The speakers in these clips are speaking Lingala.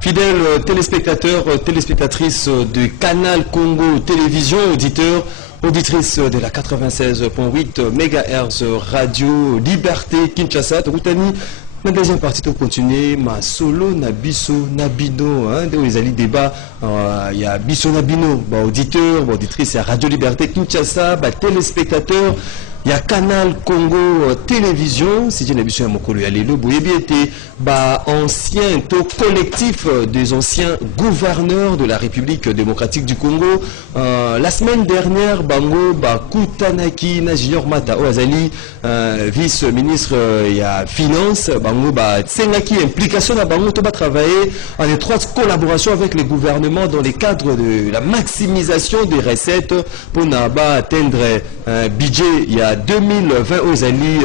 Fidèles téléspectateurs, téléspectatrices de Canal Congo Télévision, auditeurs, auditrices de la 96.8 MHz Radio Liberté Kinshasa, Tokoutani. Dans la deuxième partie, on continue ma solo na biso na bino. Dans les alliés débat, il y a biso na bino, auditeurs, auditrices à Radio Liberté Kinshasa, téléspectateurs. Il y a Canal Congo Télévision, si je n'ai pas mokolo ya lelo boyebi été ancien collectif des anciens gouverneurs de la République démocratique du Congo. La semaine dernière, bango kutanaki na Junior Mata Oazali, vice-ministre ya finance, bango tsengaki implication na bango to travailler en étroite collaboration avec les gouvernements dans les cadres de la maximisation des recettes pour atteindre budget il y a 2020 aux alliés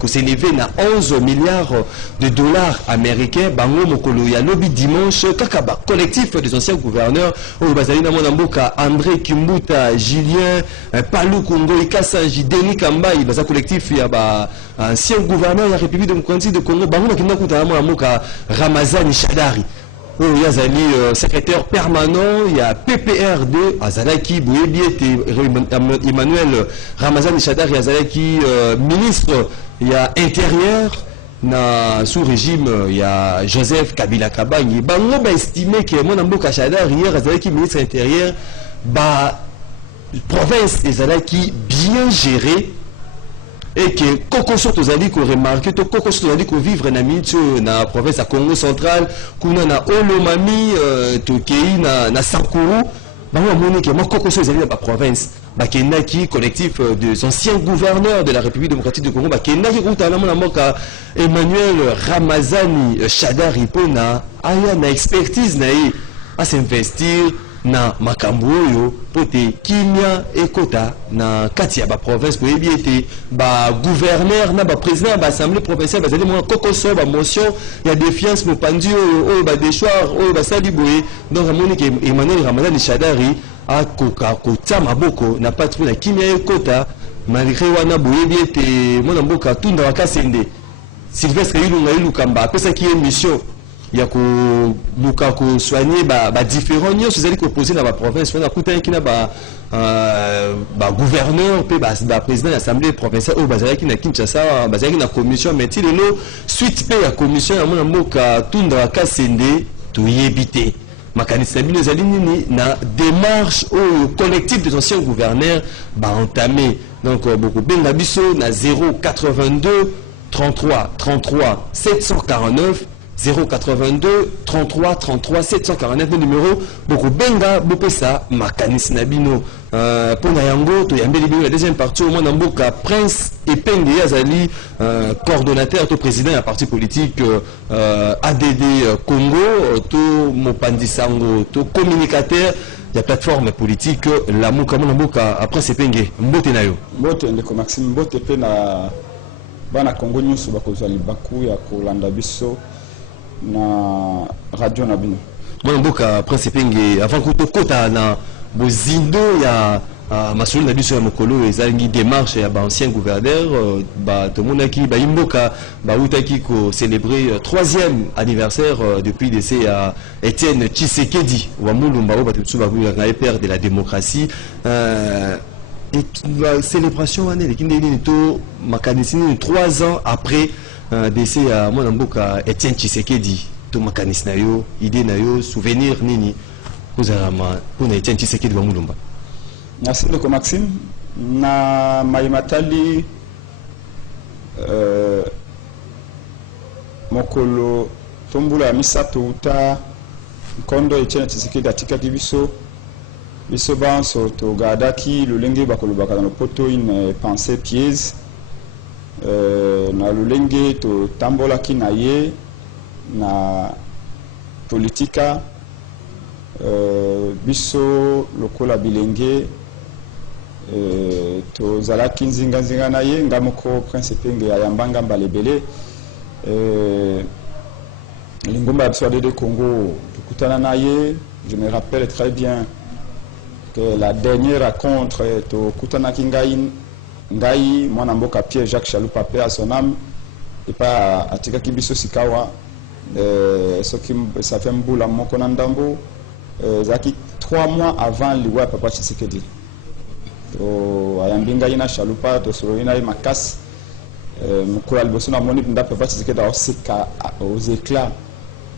qui s'est élevé à 11 milliards de dollars américains. Bango mokolo ya lobby dimanche kakaba collectif des anciens gouverneurs au bazali na mboka André Kimbuta, Julien Palou Kongo Ikasanji, Denis Kambai, baza collectif ya ancien gouverneur de la République démocratique de Congo. Bango nakina kuta na mboka Ramazani Shadari. Il y a secrétaire permanent, il y a PPRD, Azalaki, Bouyebi, Emmanuel Ramazan Chadar, Azalaki, ministre, il y a intérieur, sous régime, il y a Joseph Kabila Kabang. On a estimé que mon amboka Chadar, hier, Azalaki, ministre intérieur, province Azalaki bien gérée. Et que Kokoso Tozali ko remarqué to Kokoso Tozali ko vivre na mitio na province à Congo central kuna na Olomami to kei na Sankuru ba moni que Kokoso Tozali na province ba kenaki collectif des anciens gouverneurs de la République démocratique du Congo ba kenaki kuta na moka Emmanuel Ramazani Shadari pona aya na expertise na yi à s'investir na makambo oyo pote kimia ekota na kati ya ba province ko ebiete ba gouverneur na ba président ba assemblée provinciale bazali mo kokoso ba motion ya défiance mo pandi oyo ba déchoir oyo ba sali boye. Donc amoni ke Emmanuel Ramazani Shadari a koka kota maboko na patron na kimia ekota malgré wana boye ebiete mona mboka tunda wakasende Sylvestre Ilunga Ilukamba pesa ki émission il y a que soigner différents niveaux vous allez proposer dans la province on a coûté qui n'a gouverneur puis président de l'assemblée provinciale au bazar qui n'a Kinshasa bazar qui n'a commission mais il est suite paye à commission à mon amour qu'à tout dans la Kasende tout y éviter makanisa bino zali nini na démarche au collectif des anciens gouverneurs entamé donc beaucoup benga biso na 082 33 33 749 082 33 33 749 le numéro beaucoup benga bopesa makanisi nabino pour na yango to yambeli bino la deuxième partie au monde mboka Prince Epenge Yazali coordonnateur to président du parti politique ADD Congo to mopandisango to communicateur la plateforme politique la muka mboka Prince Epenge mbote nayo mbote ndeko Maxime mbote pe na bana Congo nyusu bakozali baku ya kolanda biso na radio na bino mwana mboka Prince Epenge avant que tokota na bozindo ya masolo na biso ya mokolo ezangi démarche ya ancien gouverneur tomonaki imboka utaki ko célébrer 3e anniversaire depuis décès à Étienne Tshisekedi wa Mulumba o batutsu ba père de la démocratie et la célébration année les to makanisini 3 ans après décès à mon amboka Étienne Tshisekedi to makanis na yo idée na yo souvenir nini kozalama pour Étienne Tshisekedi wa Mulumba. Merci beaucoup Maxime na maimatali mokolo tombula misato uta kondo Étienne Tshisekedi atikaki biso banso to gadaki lolenge bakolobaka dans le poto une pensée piège na lolenge to tambolaki na ye na politika biso lokola bilenge to zalaki nzinga na ye ngamoko Prince Epenge ayambanga mbalebele lingomba ya biso de Congo tukutana na ye. Je me rappelle très bien que la dernière rencontre to kutanaki ngai mwana mboka Pierre Jacques Chaloupa paix à son âme et pas atika kibiso sikawa Ça fait un bout à mon Konandambo. Zaki 3 mois avant l'Iwa Papa Tshisekedi. Ayambinga ina Chalupa, to Soroina et Makas. Mukura Albosona Moni Punda Papa Tshisekedi aux éclats.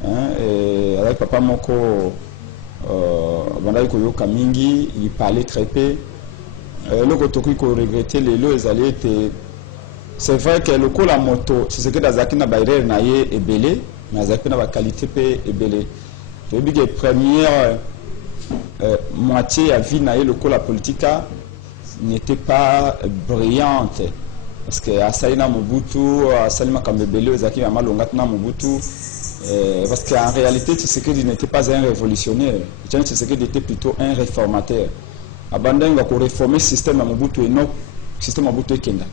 Avec Papa Moko, Bandai Koyoka Mingi, il parlait très peu. Le Kotoki ko regretté les lois alliés. C'est vrai que le coup la moto, Tshisekedi Azaki na Baïre Naye et Belé, mais Azaki na qualité et Belé. Je dis que première moitié à vie Naye, le coup la politique n'était pas brillante. Parce que Asaïna Mobutu, Salima Kambebele, Zaki Mamalongatna Mobutu, parce qu'en réalité, Tshisekedi n'était pas un révolutionnaire. Tshisekedi était plutôt un réformateur. Abandenga pour réformer le système Mobutu et non le système Mobutu et Kenda.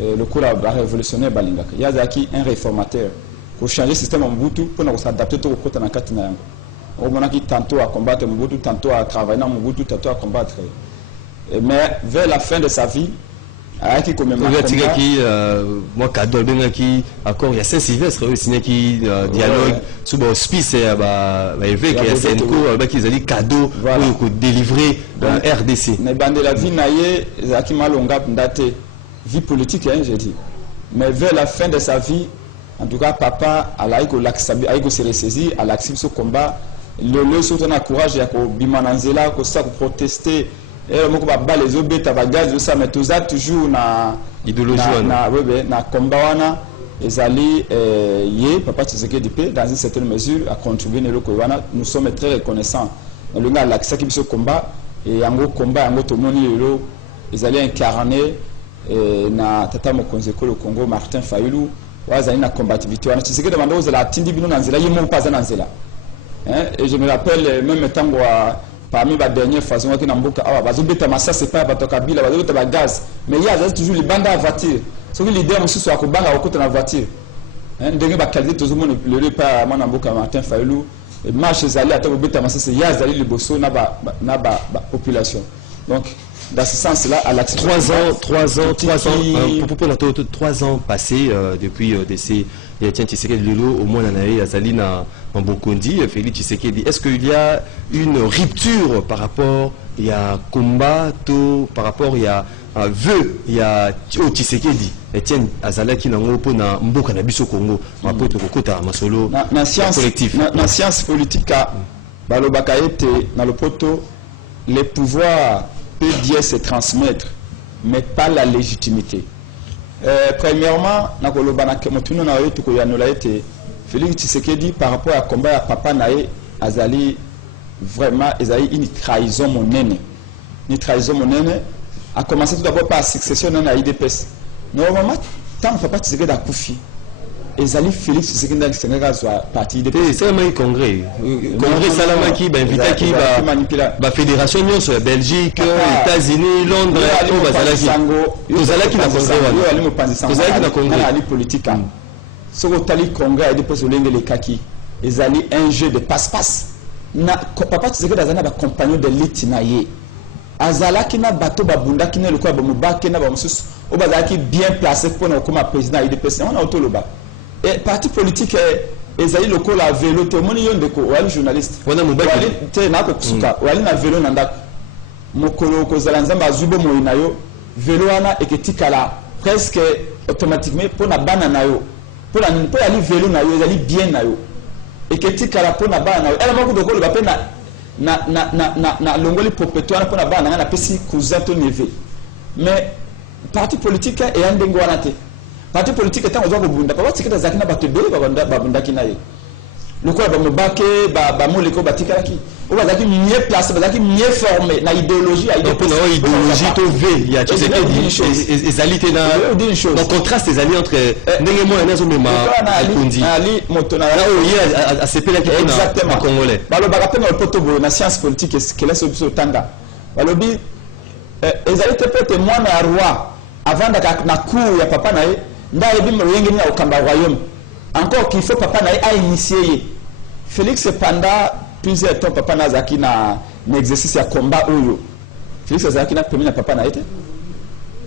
Le coup a révolutionnaire Balingaka. Il y a Zaki un réformateur. Pour changer le système Mobutu, pour nous adapter au côté de la Katina. On a qui tantôt à combattre Mobutu, tantôt à travailler dans Mobutu, tantôt à combattre. Mais vers la fin de sa vie, qui moi Kadol Bengaki encore il y a Saint-Sylvestre aussi qui dialogue sous auspice évêque et Senko qui a dit cadeau pour délivrer RDC mais bande la vie naie Zaki Malonga ndate vie politique j'ai dit mais vers la fin de sa vie en tout cas papa alaiko laksabi aiko se ressaisir à l'accepter ce combat le surtout na courage ya ko bimananzela ko ça pour protester et moko ba les obeta ba gaz ça mais tout ça toujours na idéologie na combat wana ezali papa Tshisekedi dans une certaine mesure a contribué le wana nous sommes très reconnaissants le gars l'accès qui ce combat et en combat en to moni lelo ezali incarné na tata mokonzeko le Congo Martin Fayulu wazali na combativité wana Tshisekedi bando zela tindi bino nanzela yemo pas nanzela et je me rappelle même temps parmi les dernières façons qui n'ont pas bazobeta massa c'est pas batoka bila bazobeta ba gaz mais il y a toujours les bandes à voiture ce que l'idée aussi soit ko banga au côté de la voiture ndenge ba qualité tout le monde le repas mon amboka Martin Fayulu et marche zali ata bobeta massa c'est ya zali le bosso na ba population donc dans ce sens là à l'action 3 ans passés depuis décès Etienne Tshisekedi Lelo au moins Nanae Azali na Mbokondi Félix Tshisekedi est-ce qu'il y a une rupture par rapport il y a combat par rapport il y a vœu il y a Tshisekedi Etienne Azala qui nango po na mboka na biso Congo rapport to kokota masolo na science collectif na science politique balobaka ete na lopoto les pouvoirs peuvent bien se transmettre mais pas la légitimité. Premièrement, Félix Tshisekedi par rapport à combat à Papa Naé Azali vraiment une trahison monene. Une trahison monene a commencé tout d'abord par la succession dans la IDPS. Normalement, tant Papa Tshisekedi a Koufi, Azali Félix Tshisekedi dans le parti IDPS. C'est un congrès. Congrès Salama qui va inviter qui va fédération sur la Belgique, États-Unis, Londres, politique. Ce que le congrès a déposé le kaki, Azali un jeu de passe-passe. Papa Tshisekedi a un compagnon de l'Itinaye. Azala qui n'a bateau babunda qui n'a le quoi bamuba qui n'a pas musus au bazaki bien placé pour nous comme président IDPS on a autoloba et parti politique ezali loko la vélo to moni yonde ko wali journaliste wana mubaki te na ko kusuka wali na vélo nanda mokolo ko zala nzamba azubo moina yo vélo wana eketikala presque automatiquement pour na bana na yo pour ali vélo na yo ezali bien na yo eketikala pour na bana na yo ala moko dokolo ba pe na longoli popetwana pour na bana na pesi cousin to neve mais parti politique et un dengo wana te parti politique est en droit de bunda pas parce que dans akina bato bele babunda kinaye le quoi ba mobake ba moleko batikala ki o bazaki mieux placé bazaki mieux formé na idéologie a idéologie to v ya Tshisekedi ezalité na donc contraste les alliés entre ndenge mo na zo mema kundi ali motona là où il y a ACP là qui exactement congolais balo baka na potobo na science politique que laisse au tanga balobi ezalité peut moi na roi avant na cour ya papa nae nda ebi moyenge na okamba royaume encore qu'il faut papa nae a initié Félix pendant plusieurs temps papa nazaki na exercice ya combat oyo Félix azaki na premier na papa nae te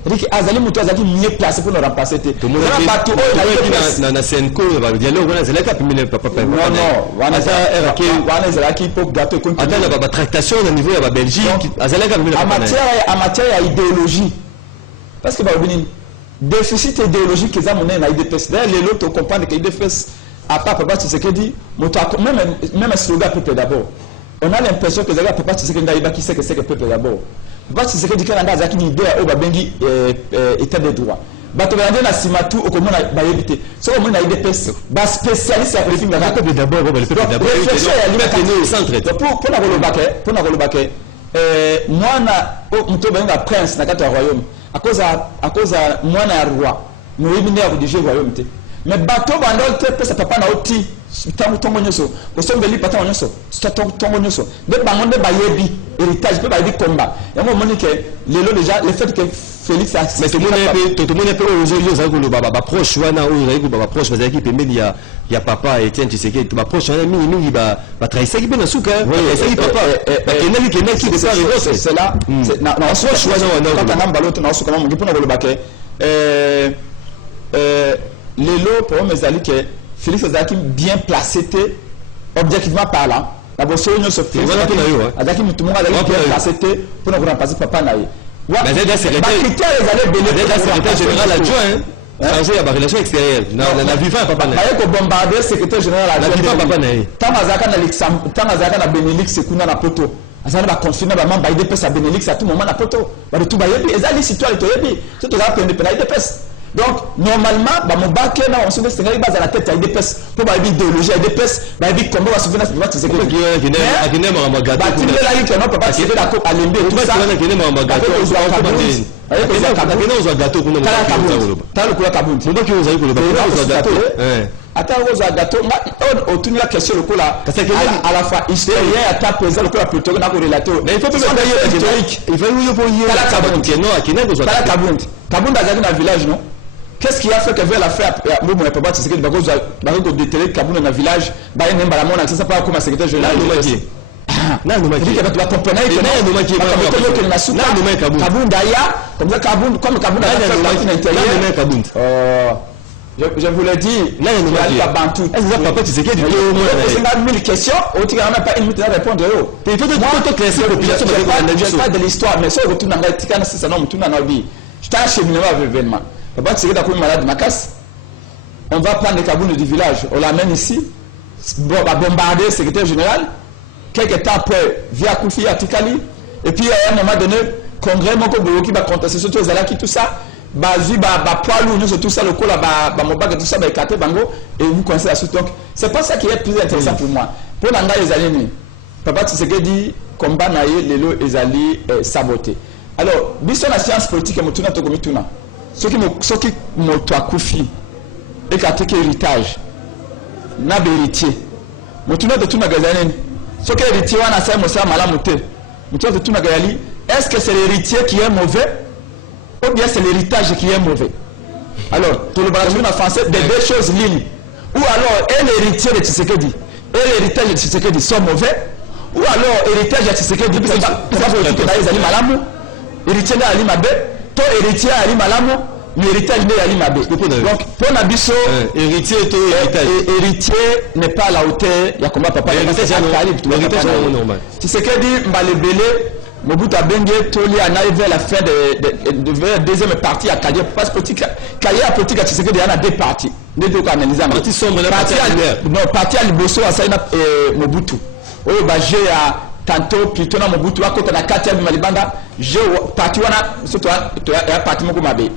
c'est-à-dire que azali muto azali mieux placé pour le remplacer te tout le monde a na senko va dialogue on a zela ka pimene papa non wana zela pour gâteau contre attends la tractation au niveau de la Belgique azala ka pimene en matière idéologie parce que ba obini déficit idéologique qu'ils ont mené na IDPS d'ailleurs les autres comprendre que IDPS à part papa c'est ce que dit même un slogan peuple d'abord on a l'impression que Zaga papa c'est ce que ndaïba qui sait que c'est que peuple d'abord papa c'est ce que dit Canada zaki ni idée au babengi état de droit bato bande na simatu okomona ba yebite so o mona IDPS ba spécialiste ya politique na peuple d'abord ba le peuple d'abord pour na kolobake mwana mto benga prince na kata royaume à cause mwana ya roi no yimine ya kudiger royaume te mais bato bandol te pesa papa na oti tongo nyoso osombeli pata nyoso tongo nyoso de bangonde bayebi héritage pe bayebi combat yango monique lelo déjà le fait que Félix a mais tout le monde peut aujourd'hui ça ko baba proche wana ou za ko baba proche bazaki pembeni ya papa Etienne Tshisekedi ba proche wana mingi ba trahisa ki bena suka ça papa qui de ça c'est là na proche wana wana kata ngamba loto na suka mungi pona ko lobake lelo pour mes amis que Félix Azaki bien placé objectivement parlant la bosse union se fait Azaki mutumunga bien placé pour nous remplacer papa naïe mais c'est secrétaire général adjoint changer la relation extérieure na vivant papa naïe ko bombarder secrétaire général adjoint papa naïe tamazaka na Luxembourg tamazaka na Benelux kuna na poto azana ba confiner ba mamba IDPS à Benelux à tout moment na poto ba tout ba yebi ezali citoyen to yebi tout to rappeler de IDPS. Donc, normalement, mon bac là, on se met à la tête à IDPS pour avoir une idéologie à IDPS, bah, il comment va se faire la c'est que la question à la fois historien à ta présent le coup plutôt na relater mais il faut que historique il faut Kabunda azali na village non. Qu'est-ce qui a fait que vers la fin moi mon papa c'est que bakozo bakoko déterrer Kabunda na village ba yene mbala mona ça pas comme secrétaire général non non maki tu vas comprendre que non maki Kabunda ya comme ça Kabunda na intérieur je vous l'ai dit là il y a Bantou papa tu sais que du tout on a 1000 questions on n'a pas une minute à répondre il faut que classer la population je pas de l'histoire mais ça retourne dans tika na sasa non mutuna na bi je t'ai acheminé avec événement papa tu sais que comme malade Makas on va prendre les Kabunda du village on l'amène ici va bombarder le secrétaire général quelques temps après via Koufi à Tikali et puis à un moment donné congrès moko boyoki ba contester surtout Zalaki tout ça bazi ba poilu nous tout ça le coup là ba mobag tout ça ba écarté bango et vous connaissez la suite donc c'est pas ça qui est plus intéressant pour moi pour nanga les années papa tu sais que dit combat naie lelo ezali saboté alors biso la science politique mutuna to komituna ce qui moto akufi écarté que héritage na héritier mutuna to tuna gazaneni ce que héritier wana sai mosa malamu te mutuna to tuna gayali est-ce que c'est l'héritier qui est mauvais ou bien c'est l'héritage qui est mauvais. Alors, tout le monde en français, des deux choses lignes. Ou alors, l'héritier de Tshisekedi et l'héritage de Tshisekedi sont mauvais, ou alors, l'héritage de Tshisekedi, héritier de Ali Mabé, ton héritier de Ali Malamu, l'héritage de Ali Mabé. Donc, pour Nabiso, héritier n'est pas à la hauteur, il y a comment papa, l'héritage est normal. Tshisekedi, Mbalebele, Mobutu Abenge Toli a arrivé vers la fin de la deuxième partie à Kalier parce que Kalier politique à Tshisekedi il y a deux parties deux cas analysés partie sombre partie à Liboso à Saina Mobutu oyo ba je ya tantôt plutôt na Mobutu à côté na Katia Malibanda je partie wana surtout ya partie moko mabe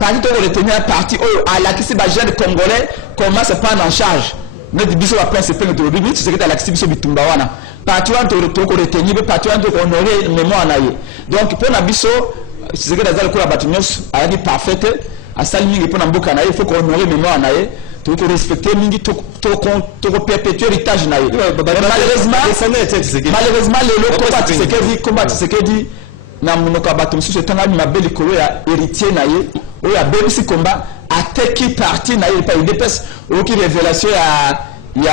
partie to retenir partie oyo à la kisi ba jeune congolais comment se prendre en charge notre biso va principe de l'obédience c'est que à la kisi biso bitumba wana parti wan to ko retenir parti wan to honorer mémoire na ye donc pour na biso c'est que dans le coup la batimios a dit parfaite à sali mingi pour na mboka na ye il faut qu'on honorer mémoire na ye to ko respecter mingi to perpétuer héritage na ye malheureusement le combat c'est que dit na monoko batimios c'est tanga mi mabeli kolo ya héritier na ye o ya bebisi combat ateki parti na ye pas IDPS o ki révélation ya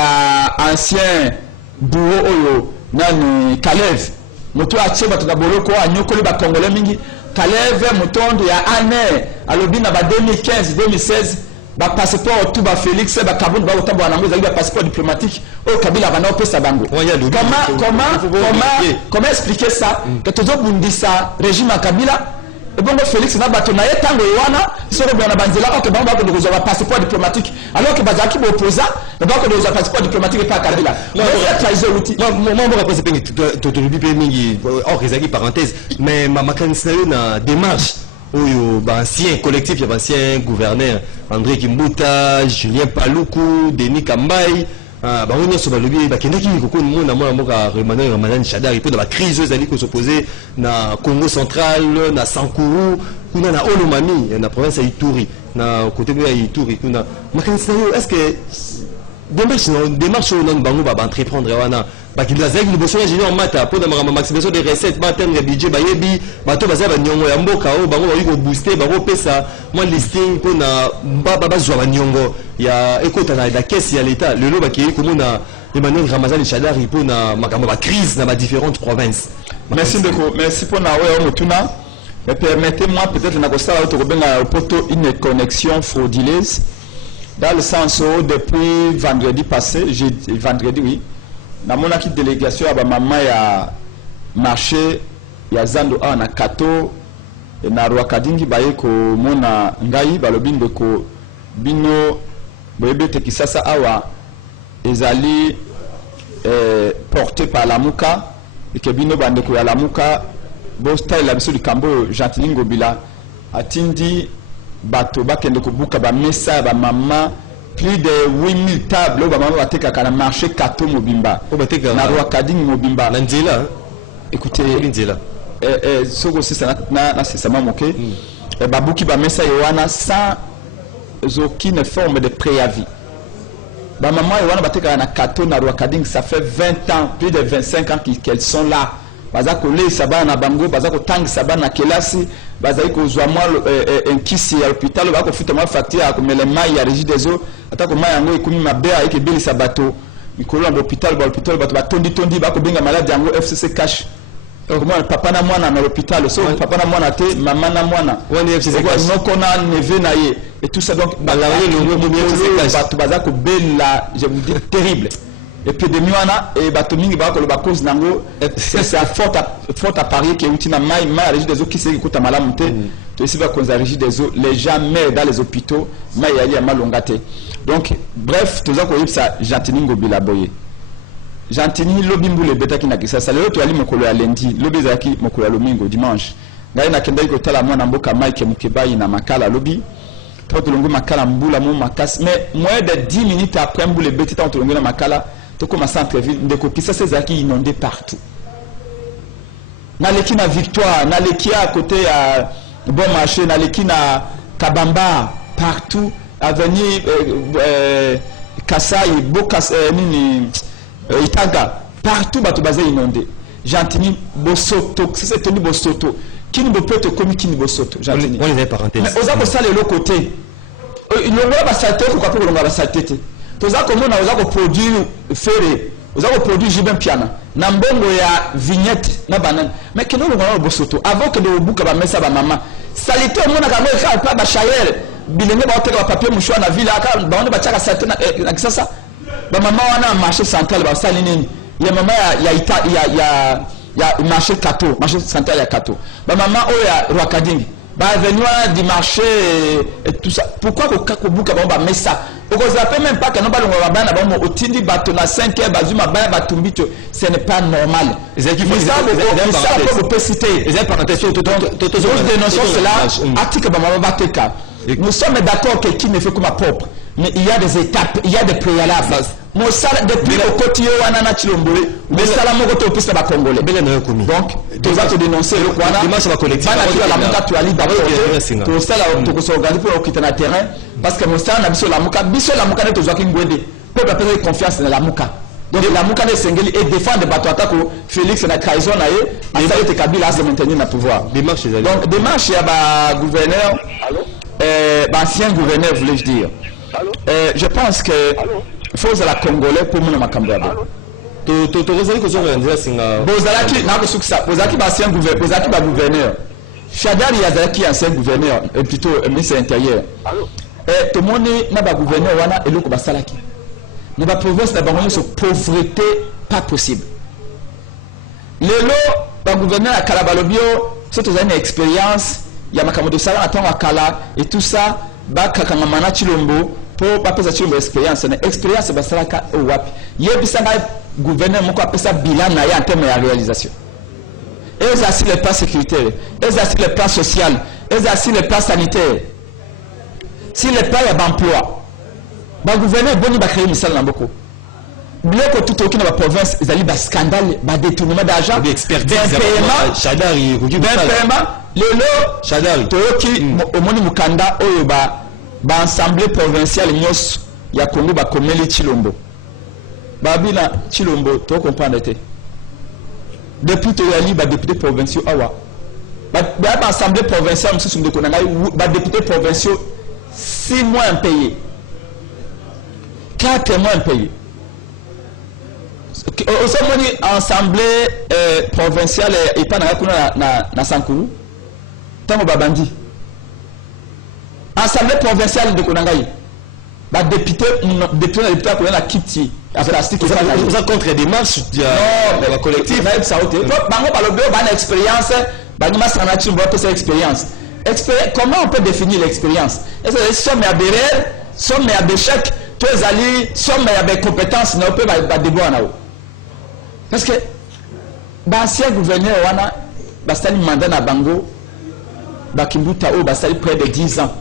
ancien bureau oyo nani Kalev moto atie bato na boloko anyokoli ba congolais mingi Kaleve Mutondo ya année alobi na ba 2015 2016 ba passeport tout ba Félix ba Kabund ba otambo na ngoza ba passeport diplomatique au Kabila bana opesa bango. Comment expliquer ça que tozo bundisa régime ya Kabila et bon Félix na bato na yetango wana soko bana banzela ko ba ko dozo ba passeport diplomatique alors que bazaki bo opposa ba ko dozo passeport diplomatique pa Kabila. Moi on va penser to bipe mingi hors ezaki parenthèse mais ma makanisa na démarche oyo ancien collectif ya ancien gouverneur André Kimbuta, Julien Paluku, Denis Kambai bango nyonso balobi bakendaki mikoko mona mwana mboka Ramadan Shadari mpo na bacrise oyo ezali kosoppose na Congo central na Sankuru kuna na Olomami na province ya Ituri na côté ya Ituri kuna makanisa yo est-ce que démarche oyo nanu bango baentreprendre wana bakili azalaki liboso ya génie en mata mpo na makambo maximisation des recettes baatteindre budget bayebi bato baza baniongo ya mboka oyo bango bakoki kobooste bakopesa mwa listing mpo na bazwa baniongo ya ekota na kesi ya l'état lelo bakei komona Emmanuel Ramazani Shadari mpo na makambo bacrise na badifférentes provinces. Merci ndeko, merci mpo na oyo motuna. Mais permettez-moi peut-être na kosala tokobenga poto une connexion frauduleuse dans le sens où depuis vendredi passé, vendredi oui, na monaki délégation ya ba mama ya marché ya Zando a na Kato na Rwakadingi baye ko mona ngai balobi ndeko bino boyebete kisasa awa ezali porté par la Muka et que bino bandeko ya la Muka bo style la biso likambo Gentilingo bila atindi bato bakende ko buka ba mesa ba mama plus de 8000 tables ba mama bateka kana marché Kato Mobimba na Rwakadingi Mobimba na nzela écoutez nzela soko sisa na sisa mamoke babuki ba mesa yoana sans aucune forme de préavis. Ba maman yoana bateka na Kato na Rwakadingi ça fait 20 ans plus de 25 ans qu'elles sont là. Baza ko le saba na bango baza ko tangi saba na kelasi baza ko zwa mwa nkisi ya hôpital ba ko futa mwa facture ya ko mele mai ya régie des eaux atako mai yango ekumi mabea eke beli sabato mikolo na hôpital bato batondi ba ko benga malade yango FCC cash comment papa na mwana na hôpital so papa na mwana te mama na mwana wani FCC cash no kona neve na ye et tout ça donc bato baza ko bela je vous dis terrible. Épidémie wana et bato mingi ba ko ba cause nango c'est à fort à parier que utina mai régie des eaux qui s'est écoute malamu te to ici va cause la régie des eaux les gens meurent dans les hôpitaux mai yali ya malongate donc bref toza ko yipsa Gentilingo bilaboye Gentini lobi mbule betaki na kisasa lelo to ali mokolo ya lundi lobi zaki mokolo ya lomingo dimanche ngai na kenda ko tala mwana mboka Mike Mukebai na makala lobi to longo makala mbula mo makasi mais moins de 10 minutes après mbule betita to longo na makala to comme centre-ville ndeko kisasa zaki inondé partout na leki na Victoire na leki à côté à bon marché na leki na Kabamba partout avenue Kasai Bokas nini Itaga partout bato bazé inondé Gentini Bosoto c'est tenu Bosoto kini bopoto komi kini Bosoto Gentini on les parenthèses mais oza ko sala le côté il longa ba salté ko ko longa ba salté toza komona oza ko produire fere oza ko produire jibin piana na mbongo ya vignette na banane mais keno longa na Bosoto avant que de buka ba mesa ba mama salité mona ka ngeka pa ba chayer bilenge ba oteka ba papier mouchoir na ville aka ba on ba chaka salté na kisasa ba mama wana marché central ba sali nini ya mama ya marché Kato marché central ya Kato ba mama oya Rwakadingi ba venir du marché et tout ça pourquoi ko buka ba mesa because ça peut même pas que non ba longa bana ba mo otindi bato na 5h bazuma ba batumbito ce n'est pas normal c'est qui faut ça pour citer les parenthèses tout dénonçons cela article ba mama bateka nous sommes d'accord que qui ne fait comme propre mais il y a des étapes il y a des préalables mon sala depuis le quotidien wana na Chilombole mais sala moko to pisa ba congolais donc tu vas te dénoncer le quoi dimanche ba collectif la muka tu ali d'abord to sala to ko organiser pour okita na terrain parce que mon sala na biso la muka ne to zwaki ngwende pour appeler confiance dans la muka donc la muka ne sengeli et défendre bato atako Félix na trahison na ye asali te Kabila à se maintenir na pouvoir donc démarche ya ba gouverneur ancien gouverneur voulais-je dire je pense que faut la congolais pour mon makambo to bozalaki na kusukisa bozalaki ba ancien gouverneur bozalaki ba gouverneur Chadari Yazaki, ancien gouverneur, plutôt ministre intérieur. Tout le monde n'a pas gouverneur, wana et l'autre basalaki. N'a pas province, n'a pas moyen sur pauvreté, pas possible. Le lot, le gouverneur à Kalabalobio, c'est une expérience. Il y a ma de Sala, attend à Kala et tout ça, baka kamamana Chilombo pour pas passer Chilombo expérience. Expérience, basalaka au wapi. Yebisanga gouverneur, mon quoi appelle ça bilan naya en termes de réalisation. Ils assurent le plan sécuritaire, ils assurent le plan social, ils assurent le plan sanitaire. Si le plan est d'emploi, le gouvernement va créer une salle dans beaucoup. Bien que tout aucun de la province, ils allaient un scandale, un détournement d'argent, d'un paiement, le lot, Chadari, au monde Mukanda, au assemblée provinciale, il y a Congo, comme les Chilombo. Babila Chilombo, tu comprends? Depuis que tu es député provincial, l'Assemblée provinciale, député provincial, 6 mois impayés, 4 mois impayés. Au sommet, l'Assemblée provinciale et pas dans Sankourou, Tango Babandi. Assemblée provinciale de Konangaï, député à Kiti. Vous êtes contre des marches de la collective. Comment on peut définir l'expérience? Est-ce que somme à bérer, somme à d'échec, tous les alliés, somme à des compétences, ne peut pas déboire. Parce que l'ancien gouverneur, Bastani mandat na Bango, Bakimbuta o Bastani près de 10 ans.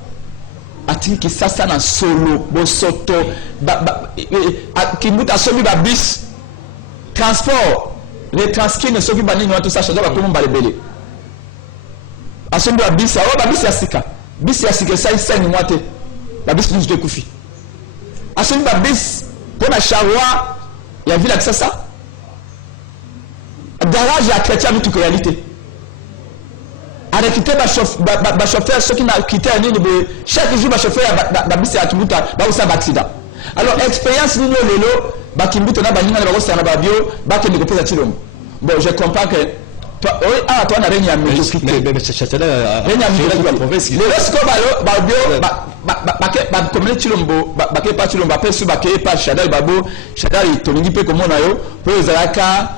Atiki sasa na solo bosoto Kimbuta sobi ba bis transport les transkins ne sobi ba nini watu sa changer ba komo ba lebele asombi ba bis awa ba bis ya sika sai sai ni mwate ba bis nous de kufi asombi ba bis pour na charroi ya vile que ça garage ya chrétien mutu réalité avec quitter ba chauffeur ceux qui n'a quitté ni chaque jour ba chauffeur ba bisi atubuta ba usa accident alors expérience ni lelo ba kimbuto na ba nyinga ba kosa na ba bio ba ke ndiko pesa Chilombo. Bon je comprends que toi toi na renya médiocrité renya médiocrité la province le reste ko ba bio ba comme Chilombo ba ke pas Chilombo après su ba ke pas Chadal babo Chadal to ngi pe comme na yo pour ezalaka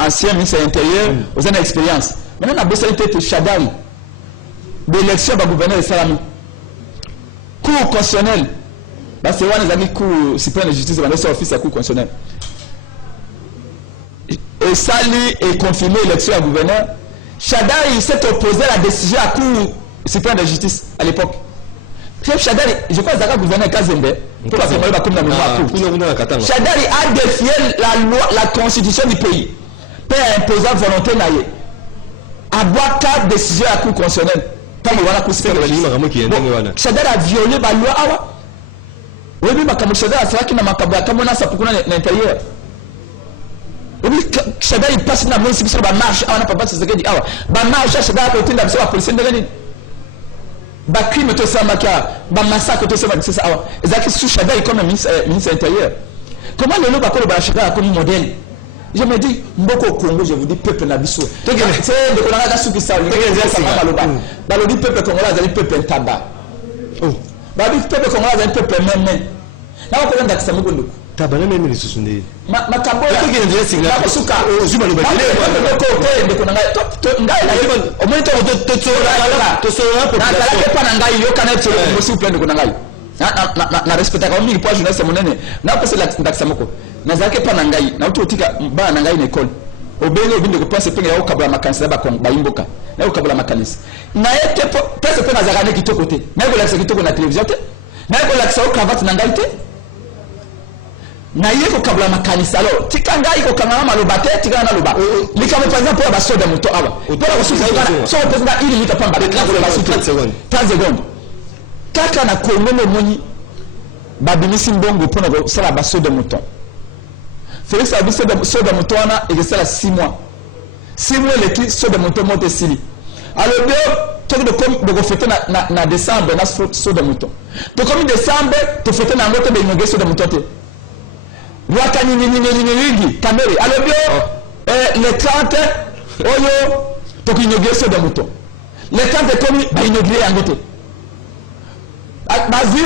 ancien ministre intérieur aux une expérience. Maintenant, on a besoin de Chadari, de l'élection du gouverneur de Salami. Cour constitutionnel. C'est un cours suprême de justice, c'est un office à cour constitutionnel. Et Sali est confirmé l'élection du gouverneur. Chadari s'est opposé à la décision à la cour suprême de justice à l'époque. Chadari, je crois que c'est le gouverneur Kazembe. Chadari a défié la loi, la constitution du pays. Pour imposer la volonté naïe. Avoir 4 décisions à la cour constitutionnelle. Chadari a violé la loi. Oui, mais Chadari a fait l'intérieur. Oui, Chadari passe dans la marche. On n'a pas de ce qu'il dit. La marche, Chadari a côté de la police. Le crime est ça, le massacre est ça. C'est ça. Et sous Chadari comme ministre intérieur. Comment le loup a Chadari comme modèle? Je me dis, beaucoup au Congo, je vous dis, peuple Nabiso. C'est de Konanga Soukissa, le peuple congolais, c'est le peuple tabac. Le peuple congolais, c'est le peuple même. Là, on connaît d'accès à Mogondo. Tabac, même les sous-sondés. Ma tabac, c'est la Souka. Je me le dis, au moins, na respecta kwa mingi kwa journaliste monene na pesa la ndakisamoko na zake pa nangai na utotika ba nangai na école obele binde ko place penga ya okabla makanisa ba kon ba imboka na okabla makanisa na ete pesa pe na zakane kitoko te na ko lakisa kitoko na télévision te na ko lakisa o cravate nangai te na yeko kabla makanisa lo tika ngai ko kangana maloba te tika na loba likamo par exemple ba soda moto awa pour la souci so président il limite pas ba 30 secondes kaka na Congo moni babimisi mbongo pona ko sala baso de mouton Félix a biso de so de mouton na et ça 6 mois 6 mois les qui so de mouton monte sili alors bien tout de comme de fêter na décembre na so de mouton to comme décembre to fêter na ngote de inaugurer so de mouton te waka ni caméra alors bien le 30 oyo to inaugurer so de mouton les 30 communes va inaugurer en côté. Basé,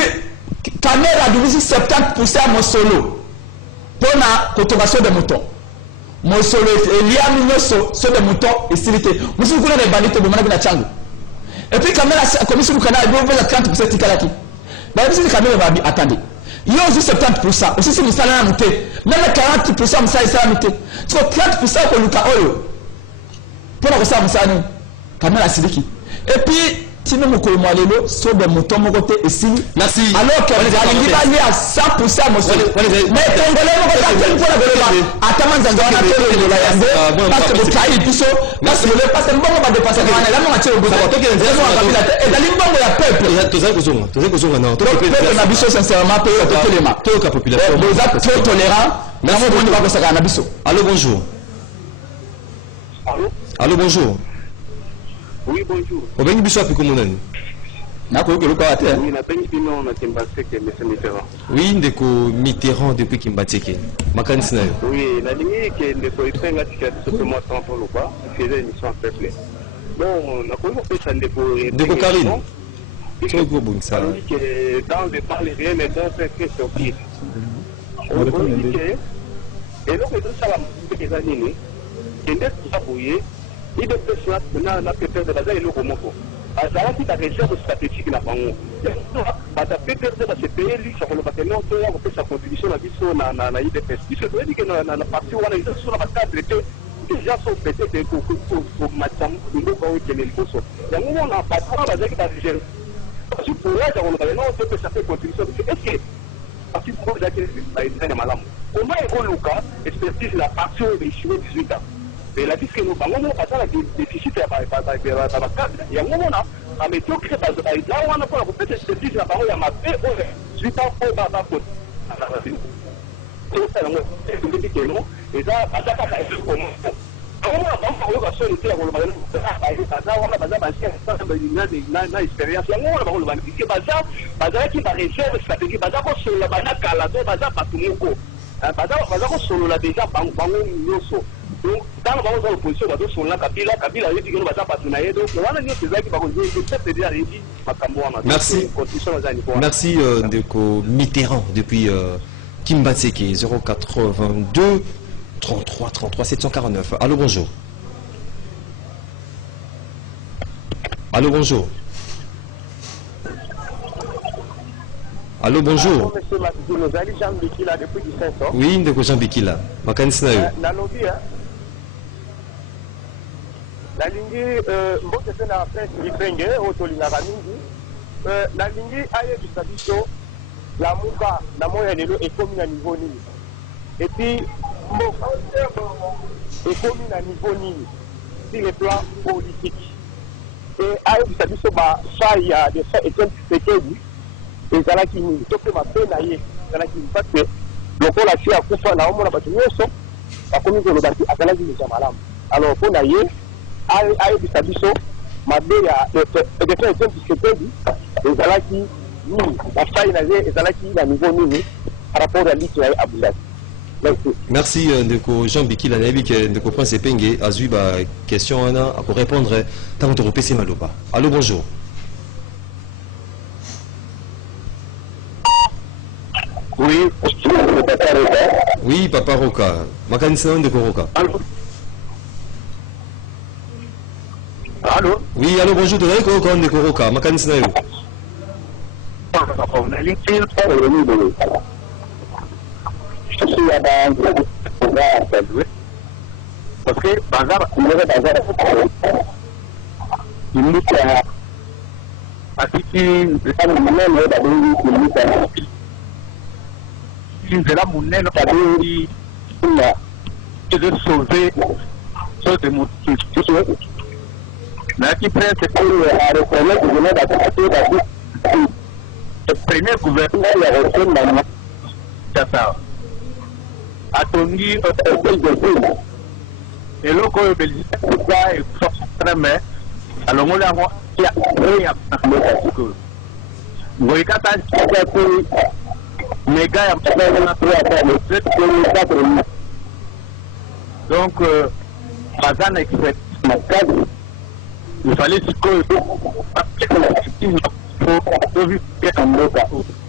caméra a divisé 70% à mon solo. Pour la consommation de moutons. Mon solo est lié à mon sur des moutons et silité. Nous sommes des bandits de mon avis. Et puis, caméra a commis sur le canal, il y a 30% de tikalaki. Mais si la caméra va attendre. Il y a aussi 70%. Aussi, si nous allons monter. Même les 40%, nous allons monter. Tu vois, 30% pour le cas. Pour la ça, nous allons. Caméra a siliki. Et puis, si nous avons colomé sur des moutons, mon côté et signe. Merci. Alors que les Alingis va aller à 100% mon solo. Mais les Congolais vont faire pour la Goloma. Attends, nous allons faire le Yandé. Parce que le Kaï, tout ça. Parce que le passé, bon, on va dépasser. On a la main à tirer au bout. Et dans l'imbo, il y a peuple. Peuple n'a biso sincèrement payé au téléma. Toute la population. Vous êtes trop tolérants. Merci beaucoup. Allô, bonjour. Allô, bonjour. Oui, bonjour. Au Bengi Bissou Apikomonani. Oui, la Benjibino, on a Kimbatseke, M. Mitterrand. Oui, Ndeko Mitterrand depuis Kimbatseke. Makanisnayo. Oui, la ligne qui est Ndeko Ipenga, qui a dit moi tant pour le bas, qui faisait une mission peuplée. Bon, on a connu ça Ndeko. Ndeko Karine. Très gros bon ça. On dit que dans le parler rien n'est donc fait que sur pied. On dit que, et donc, tout ça, les années, et n'est pas bouillé. Il doit faire cela na péter de bazar et le romoko. Bazar qui ta réserve stratégique na bango. Bazar péter de se payer lui sur le bâtiment to ya ko sa contribution na biso na IDPS. Il se doit dire que na partie wana ils sont na cadre te déjà sont pété de ko matam ngo ko kele liboso. Ya ngo na patron bazar qui ta réserve. Parce que pour là on va non te ça fait contribution. Est-ce que parce que pour la kele ba malamu. Comment évoluer expertise la partie des 18 ans. Et la disque nous avons passé à la déficit à la cadre. Il y a un moment à médiocre, là on a pas peut-être expertise la parole à ma paix, 8 ans pour Baba Côte. C'est ça, on dit que non, et ça, à chaque fois, c'est comment. On va faire une sorte de expérience. Il y a un moment où qui va réserve stratégique, sur la banane calado, Batumoko. Bazar solo la déjà bango nyoso. Donc, dans le position, on a Kabila a dit que nous allons pas donc, on a dit que c'est va continuer, c'est déjà régi. Merci. Merci Ndeko Mitterrand depuis Kimbatseke 082 33 33 749. Allô, bonjour. Allô, bonjour. Allô, bonjour. Oui, Ndeko Jean Bikila. Makanisnayo. Nalingi mbote tena presse lipenge otolingaka mingi nalingi ayebisa biso lamuka na moya lelo ekomi na niveau nini et puis mboka ekomi na niveau nini sur le plan politique et ayebisa biso ba fai ya de fait Etienne Tshisekedi ezalaki nini to pe mabe na ye ezalaki nini parce que lokola si akufa na omona bato nyonso bakomi koloba ti azalaki deja malamu alors mpo na ye ayebisa biso mabe ya Etienne Tshisekedi ezalaki nini bafai na ye ezalaki na niveau nini par rapport à liste ya Abdoulaye. Merci Ndeko Jean Bikila nayebi ke Ndeko Prince Epenge azwi ba question wana ako répondre tant que PC Maloba. Allô, bonjour. Oui, oui, Papa Roka. Makanisa Ndeko Roka. allô. Oui, allô, bonjour. Ndeko Roka Ndeko Roka. Makanisa yo. Parce que bazar il est bazar il est asiki c'est munene badili c'est la munene badili de sauver ce de mon mais qui prend c'est pour reconnaître que nous avons le premier gouvernement il a reçu maman ça atongi et le corps belgique est très mais alors on l'a il y a rien vous quand méga donc bazan expert il fallait sikoyo tovipeka mboka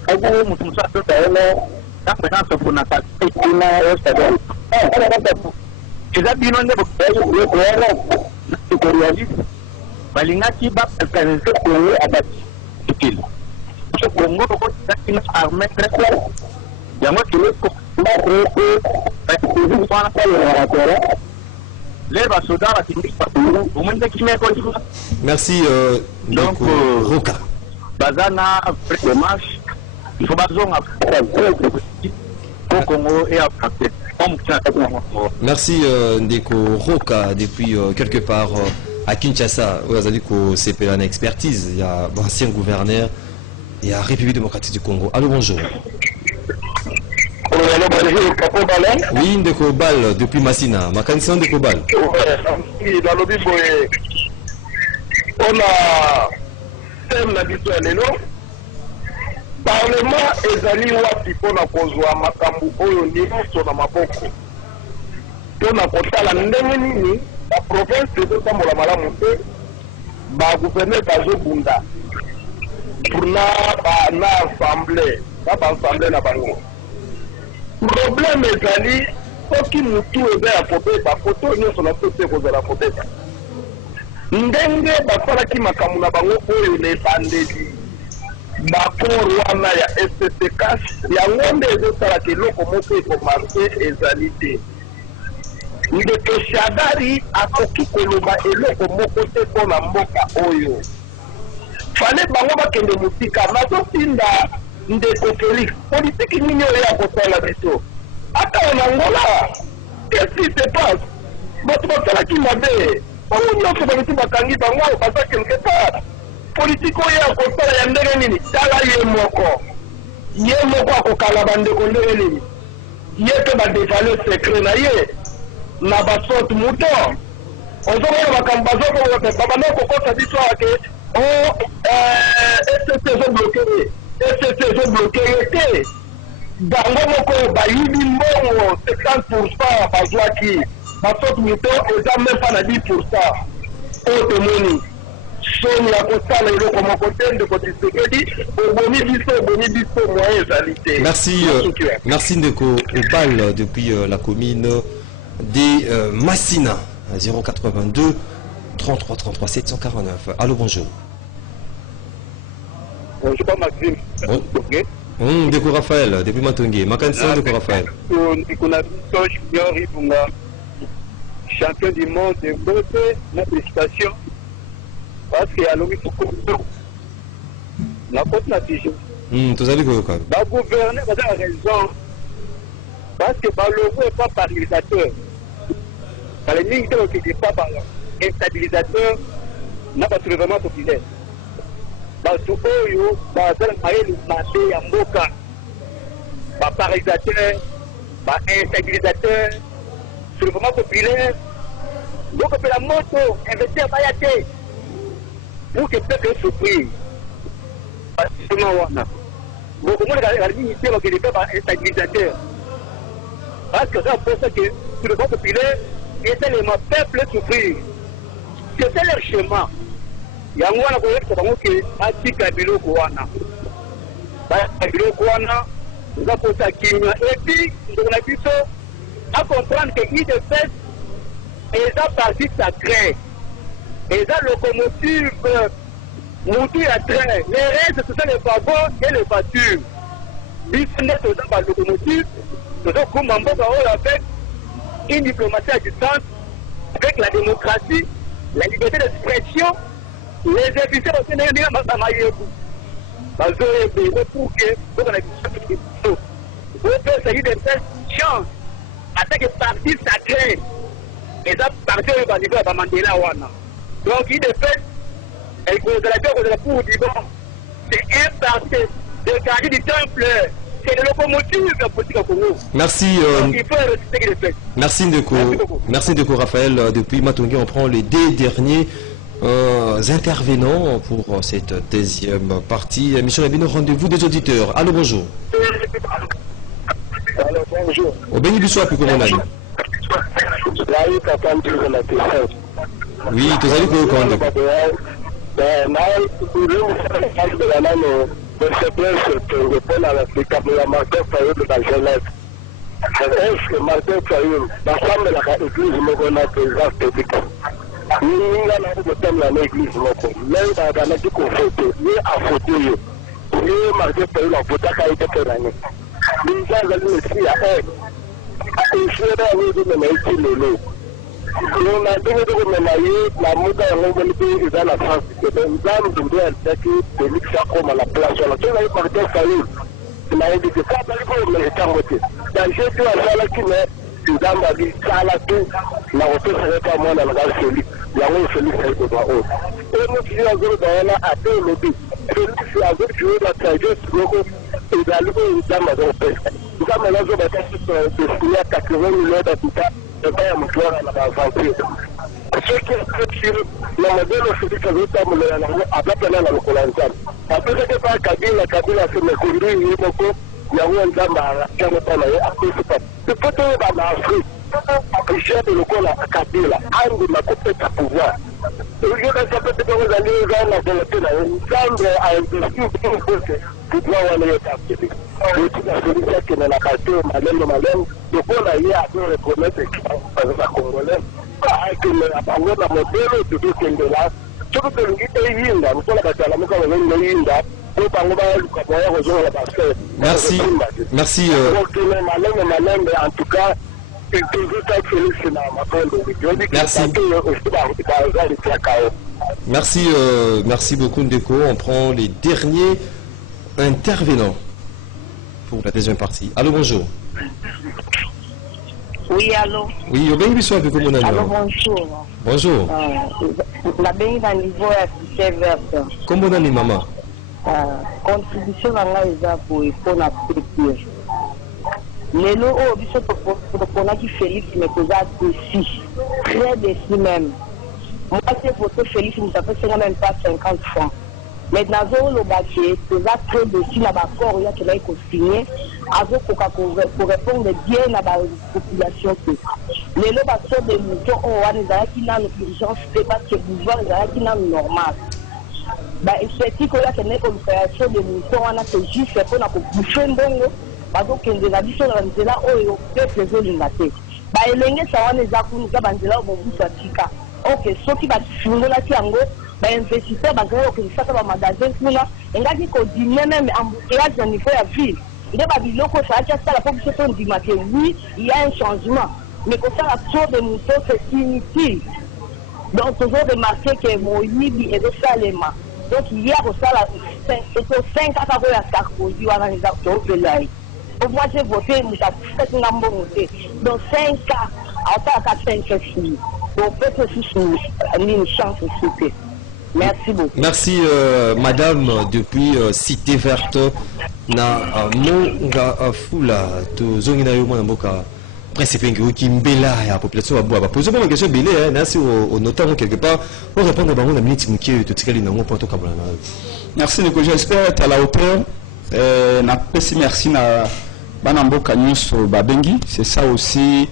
ogo mutu mosu atotaele ntango eza sofonaka ekuna eza bino nde bokorealiste balingaki babalkanize kongo abati ekele kongo okotisakina arme très claire yango Merci donc Roka. Bazana démarche, il faut bazonga au Congo et à Merci Ndeko Roka depuis quelque part à Kinshasa où vous avez dit que c'est une expertise, il y a ancien gouverneur et la République démocratique du Congo. Allô, bonjour. Oui, Ndeko Bal depuis Massina. Ma candidature Ndeko Bal. Dans le Bible, on a thème la biso ya lelo. Parlement ezali wapi pona kozwa makambo oyo nyonso na maboko. Pona kotala ndenge nini ba province ezotambola malamu te, ba gouverneur bazobunda pour na assemblée na bango. Problème ezali soki mutu eza ya kobeba foto nyonso na sote kozala kobeba ndenge basalaki makambo na bango oyo na ebandeli bakor wana ya STK yango nde ezosalaka eloko moko ekomarke ezali te. Ndeko Shadari akoki koloba eloko moko te mpona mboka oyo fale bango bakende motika nazotinda Ndeko Félix, politique nini oyo ya kosala biso ata na Angola qu'est-ce qui se passe bato basalaki mabe bango nyonso babiti bakangi bango baza quelque part politique oyo ya kosala ya ndenge nini tala ye moko akokala bandeko ndenge nini ye mpe badevale secret na ye na basote mouton ozomona makambo babanda kokota biso ake STT ezobloke ye STT ezobloke ye te bango moko bayibi mbongo 50% bazwaki basote mouton eza même pas na 10% oyo tomoni soni ya kosala eloko moko te ndeko Tshisekedi oboni biso moyen ezali te. Merci Ndeko Obal depuis la commune de Massina 082 33 33 749. Allô, bonjour. Bonjour Maxime. Okay. Ndeko Raphaël depuis Matonge. Makanisa Ndeko Raphaël. Champion du monde de beauté, la prestation. Parce qu'il y a l'homme qui la côte native. Vous avez quoi? La gouverner, vous avez raison. Parce que le logo n'est pas stabilisateur. Les lignes qui n'est pas un stabilisateur, n'a pas vraiment populaire. Parce que vous avez le à Moka. Paralisateur, instabilisateur, c'est vraiment populaire. Donc, la moto, investir à Bayate. Pour que peut-être surprise. Parce que c'est moi. Donc, moi, la limite, c'est que les peuples sont stabilisateurs. Parce que ça, pour ça que sur le monde populaire, était les peuples surpris. C'était leur chemin. Il y a un moment qui a dit Kabilo Kouana. Kabilo Kouana, nous avons posé à Kenya. Et puis, on a dit ça, à comprendre que l'idée de fait, et ça partie sacrée. Et ça, locomotive, Moutou à train. Les restes, ce sont les wagons et les voitures. Ils sont nés aux la locomotive, nous avons comme un bon avec une diplomatie à distance, avec la démocratie, la liberté d'expression, les officiers aussi n'ont rien à mailler. Parce que pour que vous pouvez s'agir de cette chance, à cette partie sacrée, et ça, partie au niveau de Mandela Wana. Donc, il est fait, et que la pour dire bon, c'est un parti de quartier du temple, c'est le locomotive de la politique au Congo. Merci. Donc, il faut respecter qu'il est fait. Merci Ndeko. Merci Ndeko Raphaël. Depuis Matonge, on prend les deux derniers intervenants pour cette deuxième partie. Mission Rabino, rendez-vous des auditeurs. Allô, bonjour. Alors, bonjour. Au béni du soir, plus comment on a eu. Oui, tu as dit que quand est-ce que Martin Fayoum, basambelaka église moko na présence publique ninga na kotambola na église moko ndenge bazalaki kofote ye afote yo ye Martin Fayoum afotaka ye te mpe na ye déjà azali mesi ya esieda yango ezomema ye ti lelo na ndenge ezokomema ye na muka yango moni mpe eza na france ebe nzambe nde alizaki félix akoma na place wana soki naye Martin Fayoum nayebi te kaka azali komerite yango te danger te asalaki me nzambe alisala te na kopesaka ta mwana na ngai félix yango félix ayekoba oyo oyo mokili azoloba wana ate olobi félix azojue na sagesse moko ezali oyo nzambe azokopesa nzambe azobata destine ya 80 million d'habitants epai ya motu wana na baaventure soki akotiri na modele félix azotambolela nango abapena na lokola nzambe apesaki epai kabila se mekondi ye moko yango nzambe akiango mpona ye apesi pa ifoto oyeba na afrique jeune lokola kabila andima kopesa pouvoir oyokasa pete mpengo ezali eza na volonté na ye nzambe ainvesti te pouvoir wana ye takeli etika félix akende na bato malembe lokola ye azoreconnaître na congolais akende na bango na modele tokokendela soki tolingi eyinda lokola bato ya lamuka bazolinga eyinda po bango baluka moya kozongola basere merci malembe en tout cas merci beaucoup Ndeko. On prend les derniers intervenants pour la deuxième partie. Allô, bonjour. Oui, allô. Oui, bien bisous avec vous, mon ami. Allô, bonjour. Bonjour. La béni dans le niveau est verte. Comment on est, maman? Contribution dans la pour la structure. Lelo oyo biso toponaki Félix mais toza déçu, très déçu même. Moi c'est voté Félix nous a fait même pas 50 francs. Mais dans le baquet, toza très déçu na bakor ya kela ko signer azokoka ko répondre bien à la population. Lelo ba so de moutons on wana ezalaki na urgence te parce que pouvoir ezalaki na normal. Ba c'est que là kena ko création de moutons wana c'est juste pour na ko bouffer ndongo bazokende na biso na nzela oyo pepe ezolinga te baelengesa wana eza kuna eza banzela oyo bobusa tika ok soki bafungolaki yango bainvestisseur bazali okendisaka bamagazin kuna engaki kodimie meme embouteillage na niveau ya ville nde babiloko osalaki asala mpo biso tondima ke oui il y a un changement mais kosala trop de moto c'est inutile donc toujours remarqué que moyibi ezosalema donc hier kosala eto 5 kaka koya sarkozy wana eza toopela ye. Moi j'ai voté, nous avons fait une ambiance. Donc 5 cas, à 5 filles. Donc peut-être une chance aussi. Merci beaucoup. Merci madame depuis Cité Verte. Na monga fula to zongina yo mwana mboka principe qui mbela ya population ba boa. Poser une question belé na si au notamment quelque part on répondre bango na minute mukie to tikali na ngo poto kabula na. Merci Nico, j'espère être à la hauteur. Na pesi merci na Banamboka nyonso babengi, c'est ça aussi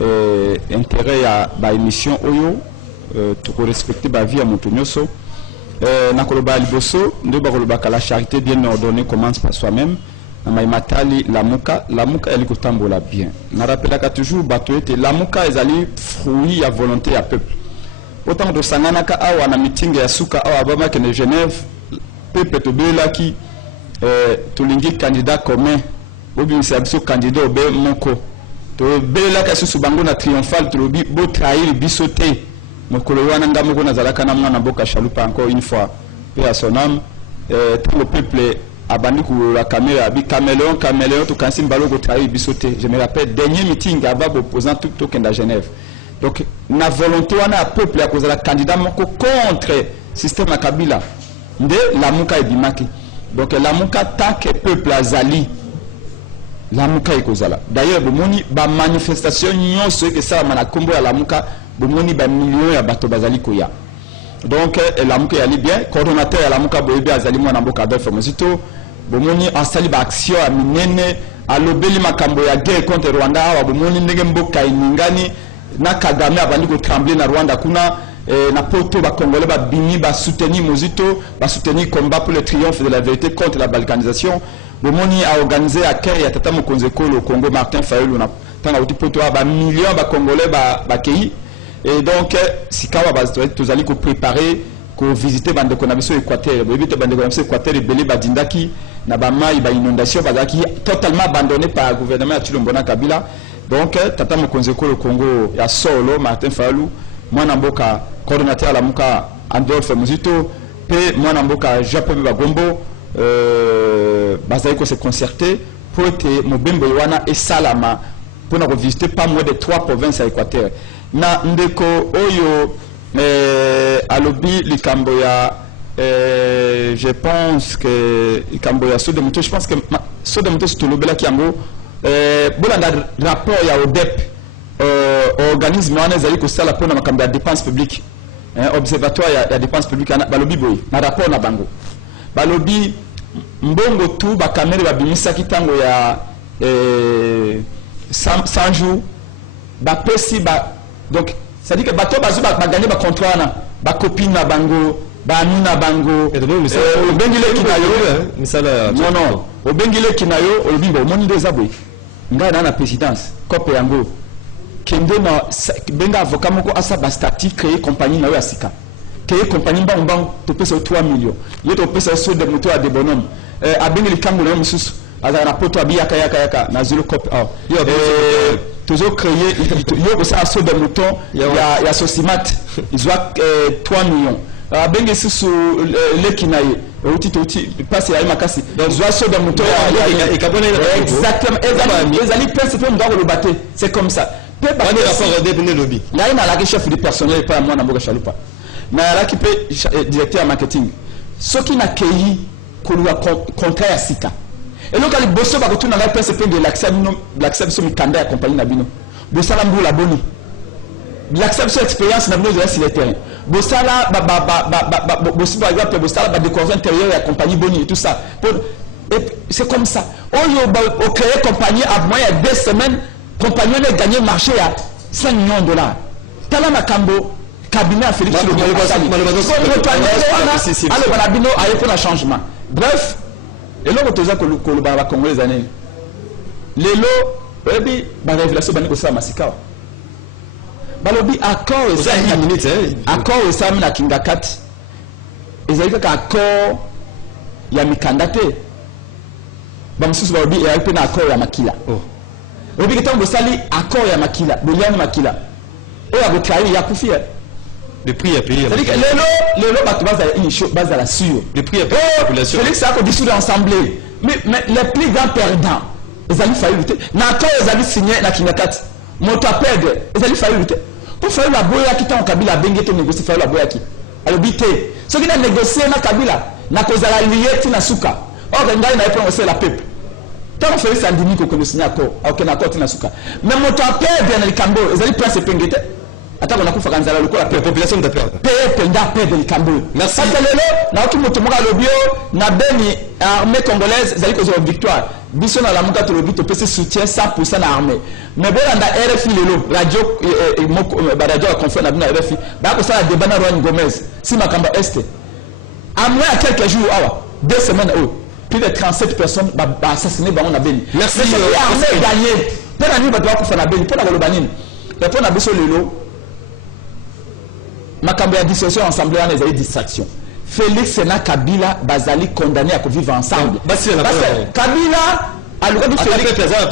intérêt à ba émission oyo to respecter ba vie à moto nyonso na koloba liboso ndo ba koloba la charité bien ordonnée commence par soi-même na maimatali lamuka elle kotambola bien na rappelaka toujours bato ete lamuka ezali fruit ya volonté ya peuple autant de sanganaka awa na meeting ya suka awa bama ke na Genève peuple to belaki tolingi candidat commun obi c'est absolu candidat obe moko to bela ka susu bango na triomphal trobi bo trahir bisoté mokolo wana ngamo na zalaka na mwana boka chalupa encore une fois paix à son âme tout le peuple abandi ku la caméra bi caméléon to kansi mbalo ko trahir bisoté je me rappelle dernier meeting avant opposant tout token à Genève donc na volonté wana a peuple à cause de la candidat moko contre système Kabila nde lamuka ebimaki donc lamuka tant que peuple azali lamuka ekozala d'ailleurs bomoni ba manifestation nyonso que ça mana kombo ya lamuka bomoni ba millions ya bato bazali koya donc lamuka yali bien coordonnateur ya lamuka boyebi azali mwana mboka Adolphe Mosito bomoni asali ba action ya minene alobeli makambo ya guerre contre Rwanda awa bomoni ndenge mboka iningani na Kagame abandi ko trembler na Rwanda kuna na poto Congolais bini soutenir Mozito, soutenir combat pour le triomphe de la vérité contre la balkanisation. Bomoni a organisé accueil à Tata Mokonzeko le Congo Martin Fayulu na tanga uti poto ba millions ba Congolais ba kei et donc si kawa ba tozali ko préparer ko visiter bande konabiso Équateur bo éviter bande konabiso Équateur belé ba dindaki na ba mai ba inondation ba qui totalement abandonné par le gouvernement ya Tshilombo Kabila. Donc Tata Mokonzeko le Congo ya solo Martin Fayulu mwana mboka coordinateur la muka Adolphe Mozito pe mwana mboka Jean-Paul Bagombo bazali ko se concerter pour que mobembo wana et salama pour nous visiter pas moins de 3 provinces à Équateur na ndeko oyo alobi likambo ya je pense que likambo ya so de moto je pense que so de moto c'est le bela kiambo bolanda rapport ya ODEP organisme wana ezali ko sala pour na makambo ya dépenses publiques observatoire ya dépenses publiques balobi boy na rapport na bango balobi mbongo tu ba kamere babimisa kitango ya 100 jours ba pesi ba donc ça dit que bato bazu ba gagner ba contrat na ba copine na bango ba ami na bango bengile kinayo misala non o bengile kinayo o bimbo moni des aboy nga na présidence copé yango kende na benga avocat moko asa ba statut créer compagnie na yo asika créer compagnie mbang to pesa 3 millions yeto pesa so de moto a de bonhomme abengile kango na mususu azana na poto abiyaka yaka na zero cop toujours créer yo ko sa so de mouton ya Sosimat ils ont 3 millions abengile susu le kinaye uti passe ya makasi ils ont so de mouton exactement ezali principe ndako le bater c'est comme ça on est rapport de lobby là il a la chef du personnel pas moi na mboka chalupa na la qui peut directeur marketing ce qui n'a cueilli ko lui contrat ya sika et donc les bosso ba kotuna na PCP de l'acceptation sur mikanda ya compagnie na bino bosala mbula boni l'acceptation expérience na bino sur le terrain bosala bossi par exemple bosala ba décoration intérieure ya compagnie boni et tout ça et c'est comme ça on créer compagnie à moins de 2 semaines compagnie a gagné marché à 5 millions de dollars tala makambo cabinet à Félix le alors balabino a eu un changement bref et là on que le baba congolais années les lots et puis la révélation bani ko sa masika balobi accord ça 10 minutes accord ça na kingakat ezalika ka accord ya mikandate bamsusu balobi et avec un accord ya makila obi kitambo sali accord ya makila boliana makila oya botrahi ya kufia le prix à payer c'est-à-dire que lelo bato base à la sûre le prix à payer la population Félix a dissoudre l'assemblée mais les plus grands perdants ils allaient faire lutter na accord ils allaient signer na kinakati moto a perdre ils allaient faire lutter pour faire la boya qui tant Kabila bengi to négocier faire la boya qui alobité ce qui n'a négocié na Kabila na kozala lié tina suka or ngai na eprononcer la peuple tant Félix andimi ko kono signer accord aucun accord tina suka mais moto a perdre na likambo ils allaient prendre pengete atako na kufa kanzala lokola la population de perdre perdre likambo merci parce que lelo na tout moto moka lobio na beni armée congolaise zali ko zo victoire biso na la muka to lobito pese soutien 100% na armée mais bon na RFI lelo radio radio conférence na bina RFI ba ko sala débat na Roine Gomez si makamba est à moins à quelques jours awa 2 semaines plus de 37 personnes ba assassiné ba on a beni merci armée gagné pena ni ba doit ko fa na beni pena ko lobanini et pour na biso lelo makambo ya dissociation ensemble wana ezali distraction Félix na Kabila bazali condamné à vivre ensemble parce que Kabila aluka du Félix Kabila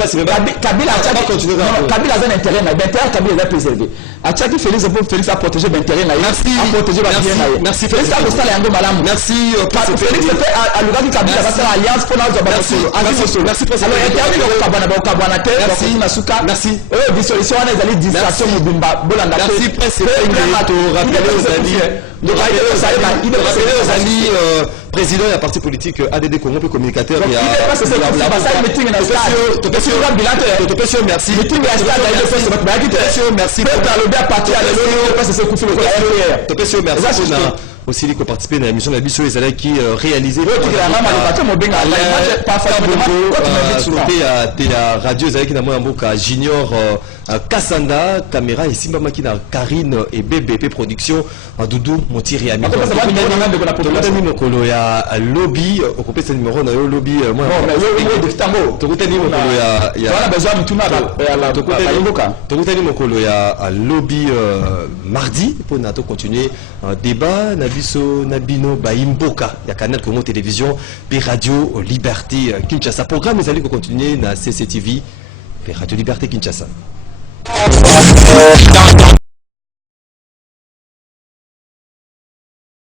Kabila a un intérêt na l'intérêt Kabila est préservé a chaki Félix pour Félix a protéger l'intérêt na merci protéger la bien na merci Félix a postala yango malamu merci Félix fait aluka du Kabila va faire alliance pour na zo merci alors interdit ko kabana te merci na suka merci dissolution wana ezali distraction mobimba bolanda merci président to rappeler aux amis aux amis président de la parti politique ADD Congo puis communicateur il y a merci merci aussi qui participer à l'émission de la Bisso et qui réalisé côté à radio qui n'a pas Junior Kassanda caméra et Simba Makina Karine et BBP production Doudou Motiri ami mokolo ya lobby occupé ce numéro na lobby moi mokolo ya lobby mardi pour na to continuer débat na biso na bino baimboka ya Canal Congo Télévision et Radio Liberté Kinshasa programme ezali ko continuer na CCTV et Radio Liberté Kinshasa.